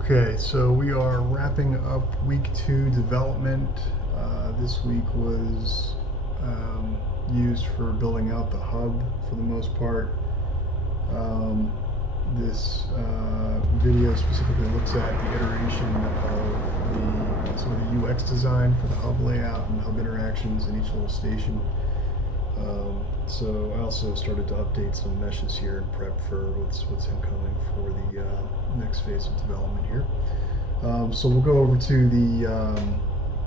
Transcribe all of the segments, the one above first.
Okay, so we are wrapping up week 2 development. This week was used for building out the hub for the most part. This video specifically looks at the iteration of the sort of UX design for the hub layout and hub interactions in each little station. So I also started to update some meshes here and prep for what's incoming for the next phase of development here. So we'll go over to the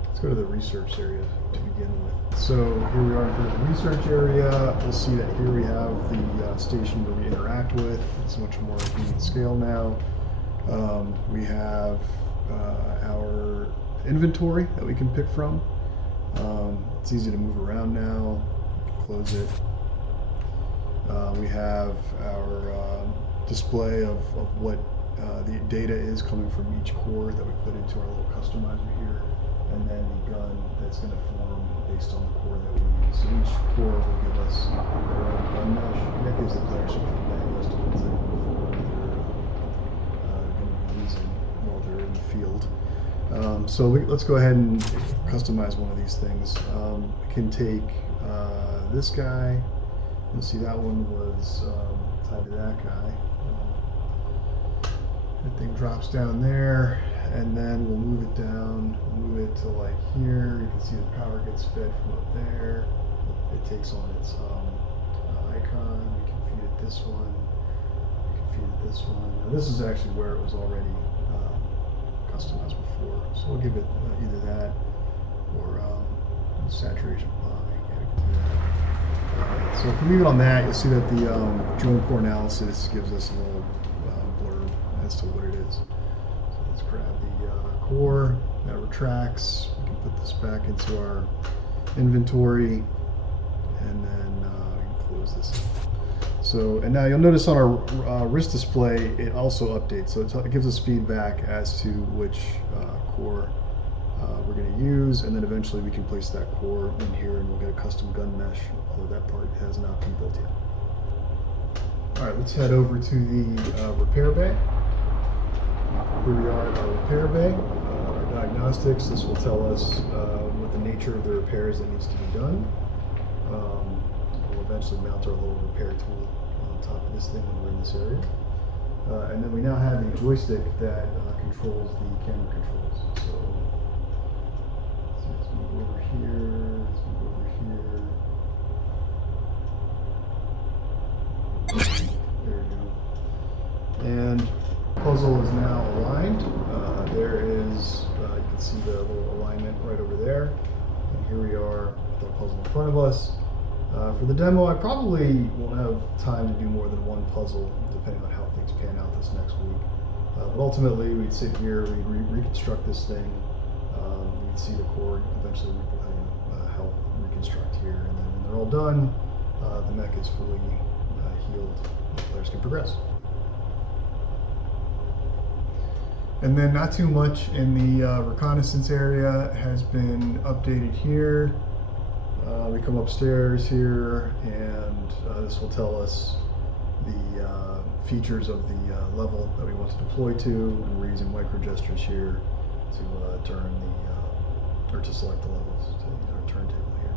let's go to the research area to begin with. So here we are for the research area. We'll see that here we have the station where we interact with. It's much more convenient scale now. We have our inventory that we can pick from. It's easy to move around now. Close it. We have our display of what the data is coming from each core that we put into our little customizer here, and then the gun that's going to form based on the core that we use. So each core will give us their own gun mesh, and that gives the player some feedback as to what they're going to be using while they're in the field. So let's go ahead and customize one of these things. We can take this guy. You'll see that one was tied to that guy. That thing drops down there, and then we'll move it down, move it to like here. You can see the power gets fed from up there. It takes on its icon. We can feed it this one. We can feed it this one. Now, this is actually where it was already customized before. So we'll give it either that or saturation bombing. Yeah, we can do that. So if we leave it on that, you'll see that the drone core analysis gives us a little blurb as to what it is. So let's grab the core that retracts. We can put this back into our inventory, and then we can close this. So, and now you'll notice on our wrist display, it also updates. So it gives us feedback as to which core we're going to use, and then eventually we can place that core in here and we'll get a custom gun mesh, although that part has not been built yet. Alright, let's head over to the repair bay. Here we are at our repair bay. Our diagnostics, this will tell us what the nature of the repairs that needs to be done. We'll eventually mount our little repair tool on top of this thing when we're in this area. And then we now have a joystick that controls the camera controls. So let's move over here, let's move over here. There we go. And puzzle is now aligned. There is, you can see the little alignment right over there. And here we are with our puzzle in front of us. For the demo, I probably won't have time to do more than one puzzle, depending on how things pan out this next week. But ultimately, we'd sit here, we'd reconstruct this thing. We'd see the core, eventually help reconstruct here, and then when they're all done, the mech is fully healed, and the players can progress. And then not too much in the reconnaissance area has been updated here. We come upstairs here, and this will tell us the features of the level that we want to deploy to, and we're using micro gestures here to turn the or to select the levels to our turntable here.